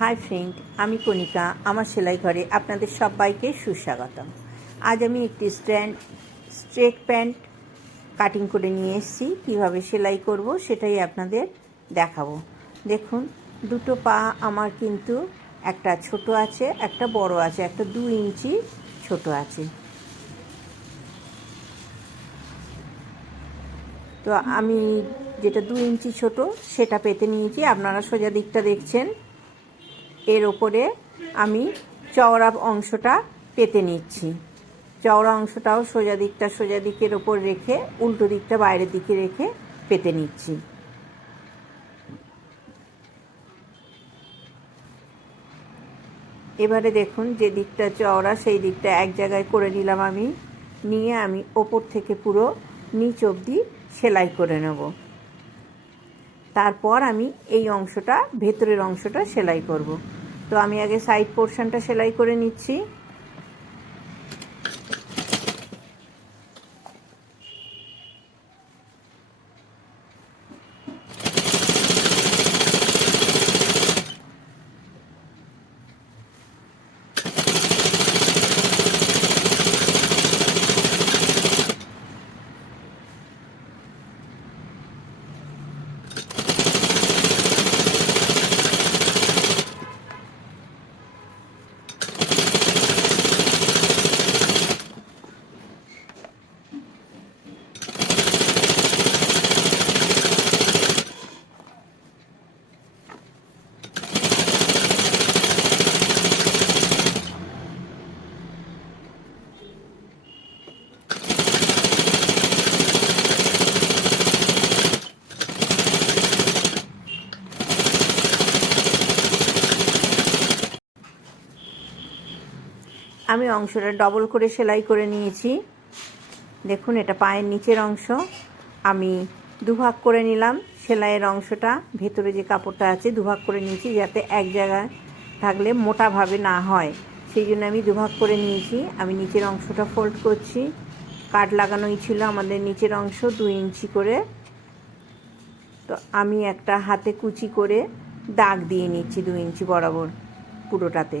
Hi friend, আমি কণিকা। আমার সেলাই ঘরে আপনাদের সবাইকে সুস্বাগতম। আজ আমি একটি স্ট্রেট প্যান্ট কাটিং করে নিয়ে এসেছি। কীভাবে সেলাই করব সেটাই আপনাদের দেখাবো। দেখুন, দুটো পা আমার কিন্তু একটা ছোট আছে, একটা বড় আছে, একটা 2 ইঞ্চি ছোট আছে। তো আমি যেটা 2 ইঞ্চি ছোট সেটা পেতে নিয়েছি। আপনারা সোজা দিকটা দেখছেন। এর ওপরে আমি চওড়া অংশটা পেতে নিচ্ছি। চওড়া অংশটাও সোজা দিকের ওপর রেখে উল্টো দিকটা বাইরের দিকে রেখে পেতে নিচ্ছি। এবারে দেখুন, যে দিকটা চওড়া সেই দিকটা এক জায়গায় করে নিলাম। নিয়ে আমি ওপর থেকে পুরো নিচ অবধি সেলাই করে নেব। তারপর আমি এই অংশটা, ভেতরের অংশটা সেলাই করব। তো আমি আগে সাইড পোর্শনটা সেলাই করে নিচ্ছি। আমি অংশটা ডবল করে সেলাই করে নিয়েছি। দেখুন, এটা পায়ের নিচের অংশ। আমি দুভাগ করে নিলাম সেলাইয়ের অংশটা। ভেতরে যে কাপড়টা আছে দুভাগ করে নিয়েছি, যাতে এক জায়গায় থাকলে মোটাভাবে না হয়, সেই জন্য আমি দুভাগ করে নিয়েছি। আমি নিচের অংশটা ফোল্ড করছি। কাট লাগানোই ছিল আমাদের নিচের অংশ 2 ইঞ্চি করে। তো আমি একটা হাতে কুচি করে দাগ দিয়ে নিচ্ছি 2 ইঞ্চি বরাবর পুরোটাতে।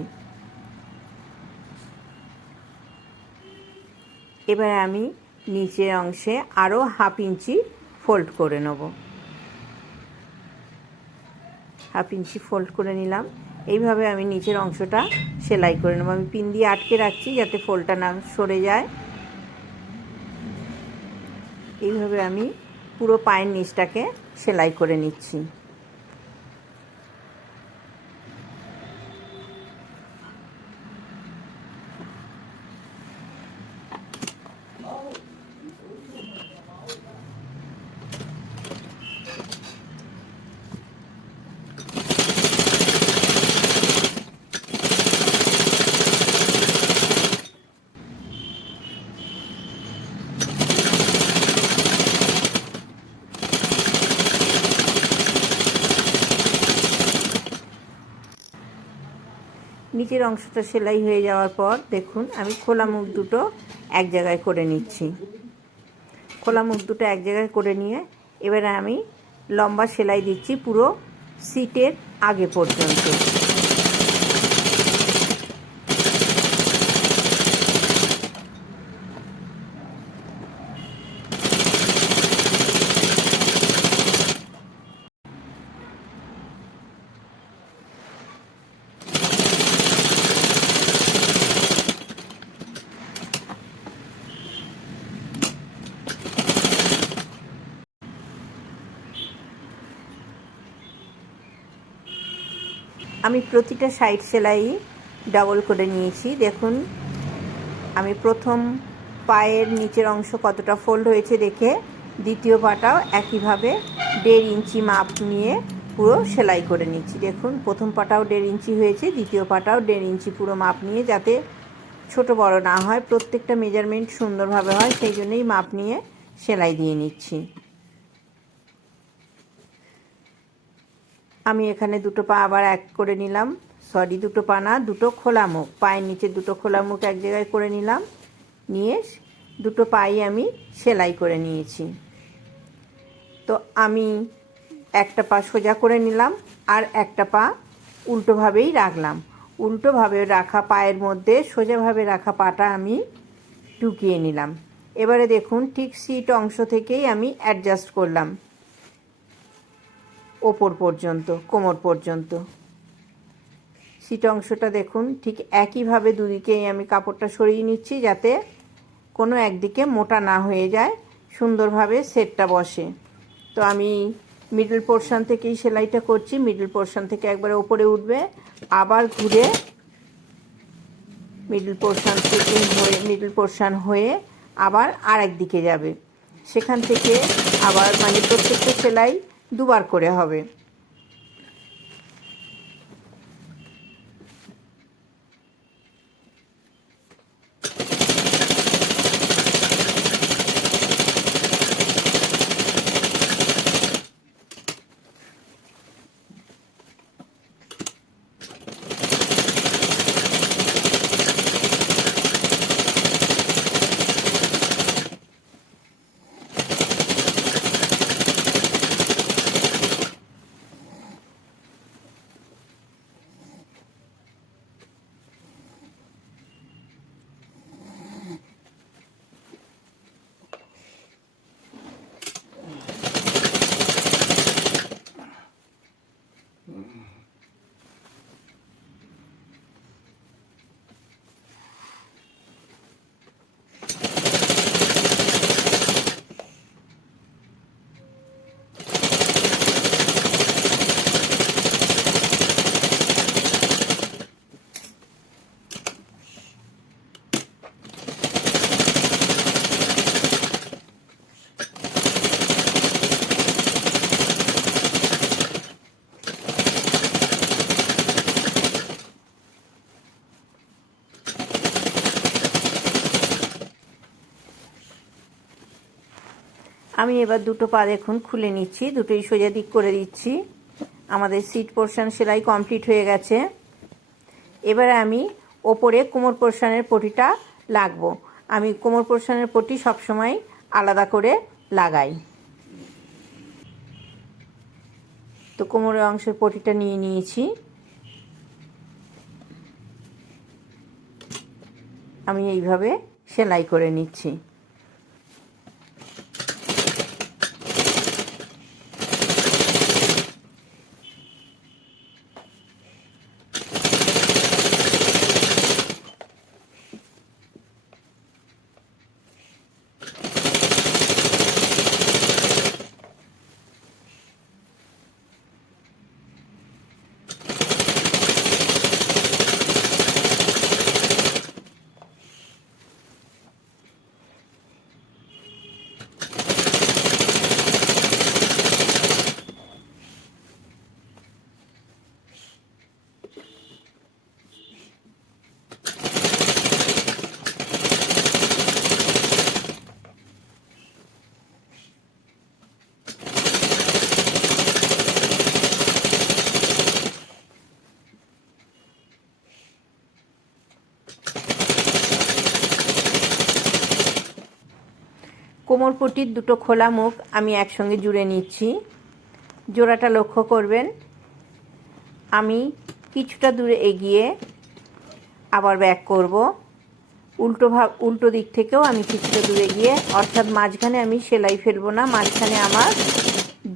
এবার আমি নিচের অংশে আরও 1/2 ইঞ্চি ফোল্ড করে নেব। 1/2 ইঞ্চি ফোল্ড করে নিলাম। এইভাবে আমি নিচের অংশটা সেলাই করে নেব। আমি পিন দিয়ে আটকে রাখছি যাতে ফোল্ডটা না সরে যায়। এইভাবে আমি পুরো পায়ের নিচটাকে সেলাই করে নিচ্ছি। নিচের অংশটা সেলাই হয়ে যাওয়ার পর দেখুন, আমি খোলা মুখ দুটো এক জায়গায় করে নিচ্ছি। খোলা মুখ দুটো এক জায়গায় করে নিয়ে এবারে আমি লম্বা সেলাই দিচ্ছি পুরো সিটের আগে পর্যন্ত। আমি প্রতিটা সাইড সেলাই ডাবল করে নিয়েছি। দেখুন, আমি প্রথম পায়ের নিচের অংশ কতটা ফোল্ড হয়েছে দেখে দ্বিতীয় পাটাও একইভাবে 1.5 ইঞ্চি মাপ নিয়ে পুরো সেলাই করে নিচ্ছি। দেখুন, প্রথম পাটাও 1.5 ইঞ্চি হয়েছে, দ্বিতীয় পাটাও 1.5 ইঞ্চি পুরো মাপ নিয়ে, যাতে ছোট বড় না হয়, প্রত্যেকটা মেজারমেন্ট সুন্দরভাবে হয়, সেই জন্যই মাপ নিয়ে সেলাই দিয়ে নিচ্ছি। আমি এখানে দুটো পা আবার এক করে নিলাম। দুটো পা না, দুটো খোলা মুখ, পায়ের নিচে দুটো খোলা মুখ এক জায়গায় করে নিলাম। নিয়ে দুটো পাই আমি সেলাই করে নিয়েছি। তো আমি একটা পা সোজা করে নিলাম আর একটা পা উল্টোভাবেই রাখলাম। উল্টোভাবে রাখা পায়ের মধ্যে সোজাভাবে রাখা পাটা আমি ঢুকিয়ে নিলাম। এবারে দেখুন ঠিক সিট অংশ থেকেই আমি অ্যাডজাস্ট করলাম ওপর পর্যন্ত, কোমর পর্যন্ত। সিট অংশটা দেখুন ঠিক একইভাবে দুদিকেই আমি কাপড়টা সরিয়ে নিচ্ছি, যাতে কোনো একদিকে মোটা না হয়ে যায়, সুন্দরভাবে সেটটা বসে। তো আমি মিডল পোর্শন থেকেই সেলাইটা করছি। মিডল পোর্শন থেকে একবারে ওপরে উঠবে, আবার ঘুরে মিডল পোর্শন হয়ে আবার আরেক দিকে যাবে। সেখান থেকে আবার মানে প্রত্যেকটা সেলাই দুবার করে হবে। আমি এবার দুটো পা দেখুন খুলে নিচ্ছি, দুটোই সোজা দিক করে দিচ্ছি। আমাদের সিট পোর্শন সেলাই কমপ্লিট হয়ে গেছে। এবারে আমি ওপরে কোমর পোর্শনের পটিটা লাগবো। আমি কোমর পোর্শনের পটি সবসময় আলাদা করে লাগাই। তো কোমরের অংশের পটিটা নিয়ে নিয়েছি। আমি এইভাবে সেলাই করে নিচ্ছি। কোমর পটির দুটো খোলা মুখ আমি একসঙ্গে জুড়ে নিচ্ছি। জোড়াটা লক্ষ্য করবেন। আমি কিছুটা দূরে এগিয়ে আবার ব্যাক করব। উল্টো দিক থেকেও আমি কিছুটা দূরে গিয়ে, অর্থাৎ মাঝখানে আমি সেলাই ফেলবো না। মাঝখানে আমার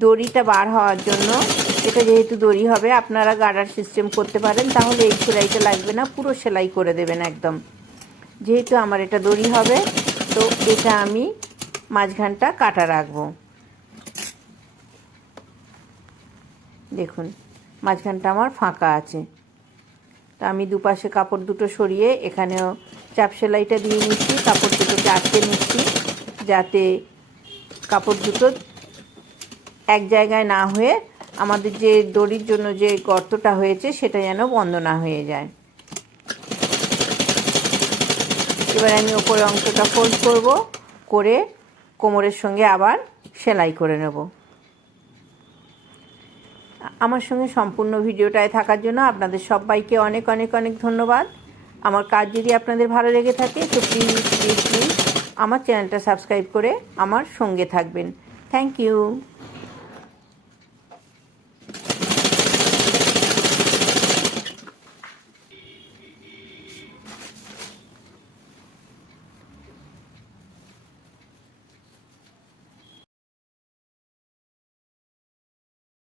দড়িটা বার হওয়ার জন্য, এটা যেহেতু দড়ি হবে, আপনারা গার্ডার সিস্টেম করতে পারেন, তাহলে এই সেলাইটা লাগবে না, পুরো সেলাই করে দেবেন একদম। যেহেতু আমার এটা দড়ি হবে, তো এটা আমি মাঝখানটা কাটা রাখবো। দেখুন মাঝখানটা আমার ফাঁকা আছে। তো আমি দুপাশে কাপড় দুটো সরিয়ে এখানেও চাপ সেলাইটা দিয়ে নিচ্ছি। কাপড় দুটোকে আটকে নিচ্ছি, যাতে কাপড় দুটো এক জায়গায় না হয়ে আমাদের যে দড়ির জন্য যে গর্তটা হয়েছে সেটা যেন বন্ধ না হয়ে যায়। এবার আমি ওপরের অংশটা ফোল্ড করব, করে কোমরের সঙ্গে আবার সেলাই করে নেব। আমার সঙ্গে সম্পূর্ণ ভিডিওটায় থাকার জন্য আপনাদের সবাইকে অনেক অনেক অনেক ধন্যবাদ। আমার কাজ যদি আপনাদের ভালো লেগে থাকে তো প্লিজ আমার চ্যানেলটা সাবস্ক্রাইব করে আমার সঙ্গে থাকবেন। Thank you.